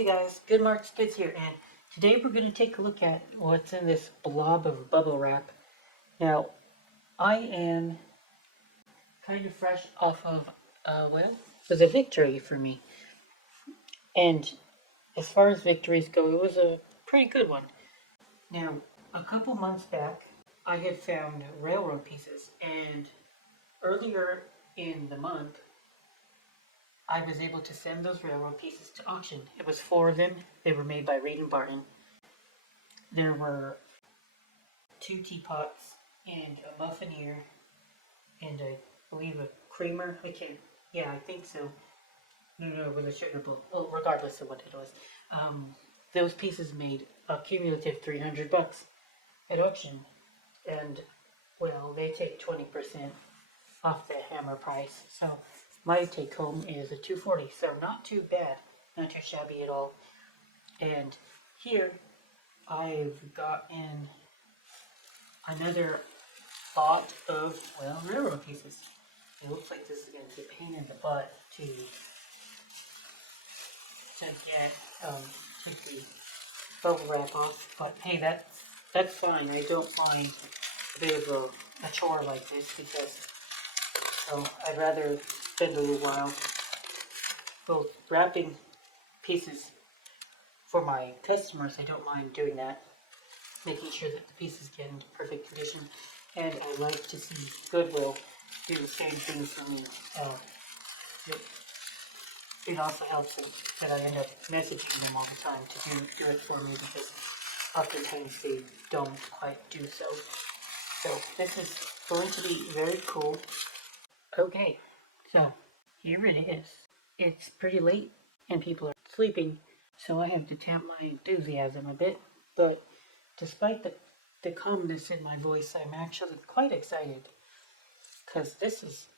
Hey guys, Good Mark Spitz here, and today we're going to take a look at what's in this blob of bubble wrap. Now, I am kind of fresh off of, it was a victory for me. And as far as victories go, it was a pretty good one. Now, a couple months back, I had found railroad pieces, and earlier in the month, I was able to send those railroad pieces to auction. It was 4 of them. They were made by Reed and Barton. There were 2 teapots and a muffinier and I believe a creamer. I think so. No, it was a sugar bowl. Well, regardless of what it was. Those pieces made a cumulative $300 at auction. And, well, they take 20% off the hammer price. So my take home is a $240. So not too bad. Not too shabby at all. And here I've gotten another lot of, railroad pieces. It looks like this is going to be a pain in the butt to get, take the bubble wrap off, but hey, that's fine. I don't mind a bit of a chore like this because I'd rather spend a little while both wrapping pieces for my customers. I don't mind doing that, making sure that the pieces get into perfect condition, and I like to see Goodwill do the same thing for me. It also helps that I end up messaging them all the time to do it for me because oftentimes they don't quite do so. So this is going to be very cool. Okay, so here it is. It's pretty late and people are sleeping, so I have to tamp my enthusiasm a bit, but despite the calmness in my voice, I'm actually quite excited because this is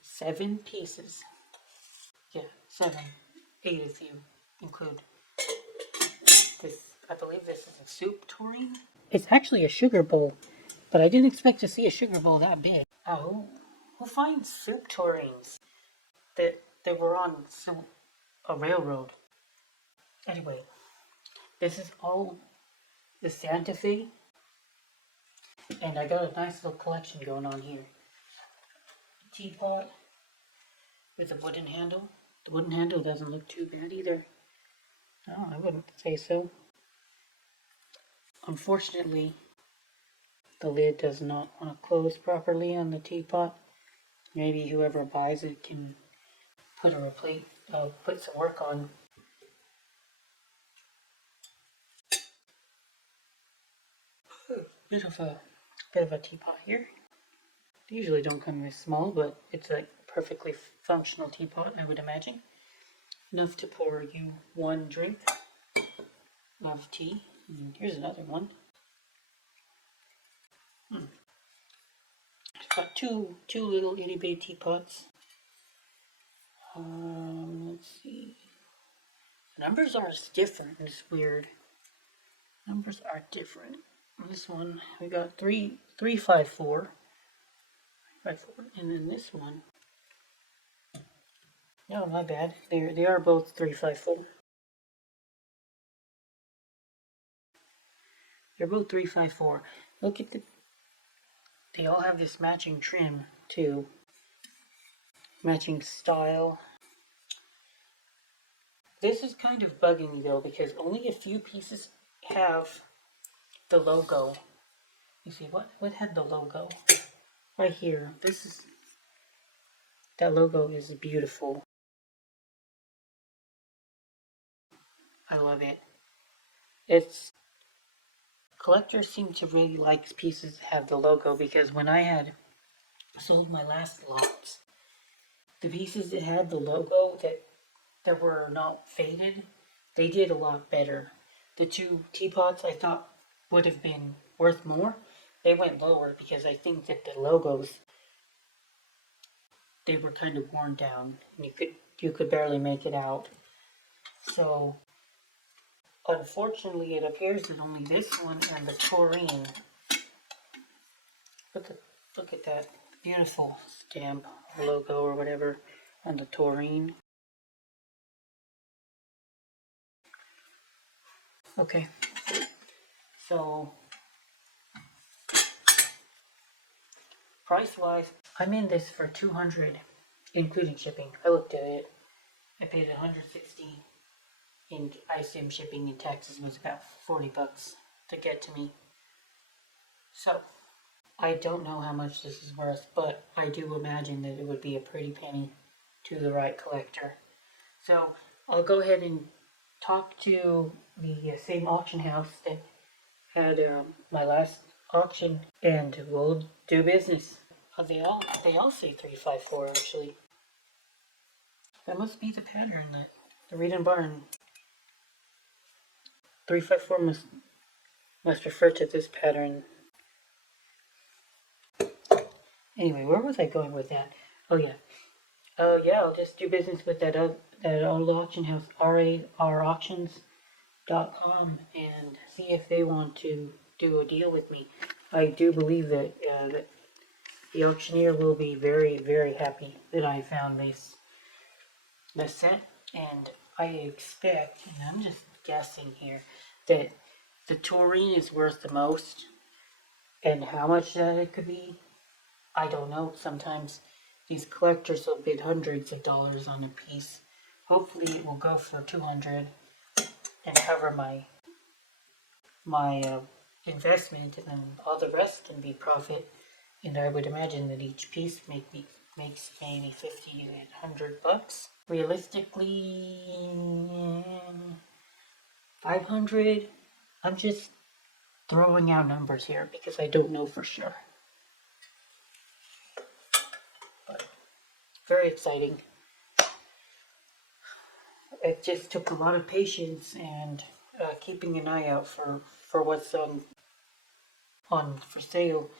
7 pieces. Yeah, 7. 8 if you include this. I believe this is a soup tureen. It's actually a sugar bowl, but I didn't expect to see a sugar bowl that big. Oh, who finds soup tureens that were on a railroad? Anyway, this is all the Santa Fe, and I got a nice little collection going on here. Teapot with a wooden handle. The wooden handle doesn't look too bad either. No, I wouldn't say so. Unfortunately, the lid does not want to close properly on the teapot. Maybe whoever buys it can put some work on. Bit of a teapot here. They usually don't come this small, but it's a perfectly functional teapot, I would imagine. Enough to pour you 1 drink of tea. And here's another one. It's got two little itty bitty teapots. Let's see. The numbers are different. It's weird. Numbers are different. This one we got 354. And then this one. No, not bad. They are both 354. They're both 354. Look at they all have this matching trim too. Matching style. This is kind of bugging me though because only a few pieces have the logo. You see what had the logo? Right here. That logo is beautiful. I love it. Collectors seem to really like pieces that have the logo because when I had sold my last lots, the pieces that had the logo that were not faded, they did a lot better. The 2 teapots I thought would have been worth more, they went lower because I think that the logos, they were kind of worn down and you could barely make it out. So unfortunately it appears that only this one and the tureen. Look at that beautiful stamp logo or whatever on the tureen. Okay, so price-wise, I'm in this for $200, including shipping. I looked at it. I paid $160, and I assume shipping and taxes was about $40 to get to me. So I don't know how much this is worth, but I do imagine that it would be a pretty penny to the right collector. So I'll go ahead and talk to the same auction house that had my last auction, and we'll do business. They all say 354 actually. That must be the pattern that the Reed and Barton 354 must refer to this pattern. Anyway, where was I going with that? Oh yeah, I'll just do business with that old auction house, rarauctions.com, and see if they want to do a deal with me. I do believe that that the auctioneer will be very, very happy that I found this set, and I expect, and I'm just guessing here, that the tureen is worth the most, and how much that it could be, I don't know. Sometimes these collectors will bid hundreds of dollars on a piece. Hopefully it will go for 200 and cover my investment, and then all the rest can be profit. And I would imagine that each piece makes maybe 50 to 100 bucks. Realistically, 500. I'm just throwing out numbers here because I don't know for sure. But very exciting. It just took a lot of patience and keeping an eye out for what's on for sale.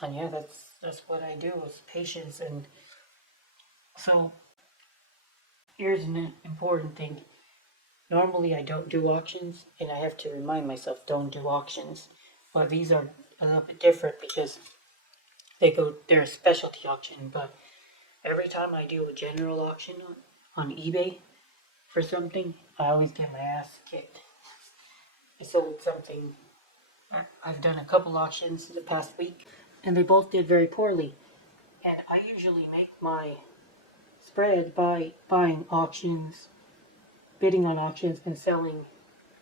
And yeah, that's what I do, is patience. And so here's an important thing. Normally I don't do auctions, and I have to remind myself, don't do auctions. But these are a little bit different because they're a specialty auction. But every time I do a general auction on eBay for something, I always get my ass kicked. I sold something. I've done a couple auctions in the past week, and they both did very poorly. And I usually make my spread by buying auctions, bidding on auctions, and selling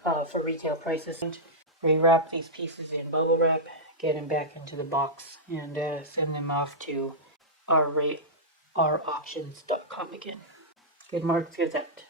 for retail prices. And rewrap these pieces in bubble wrap, get them back into the box, and send them off to rauctions.com again. Good mark, good that.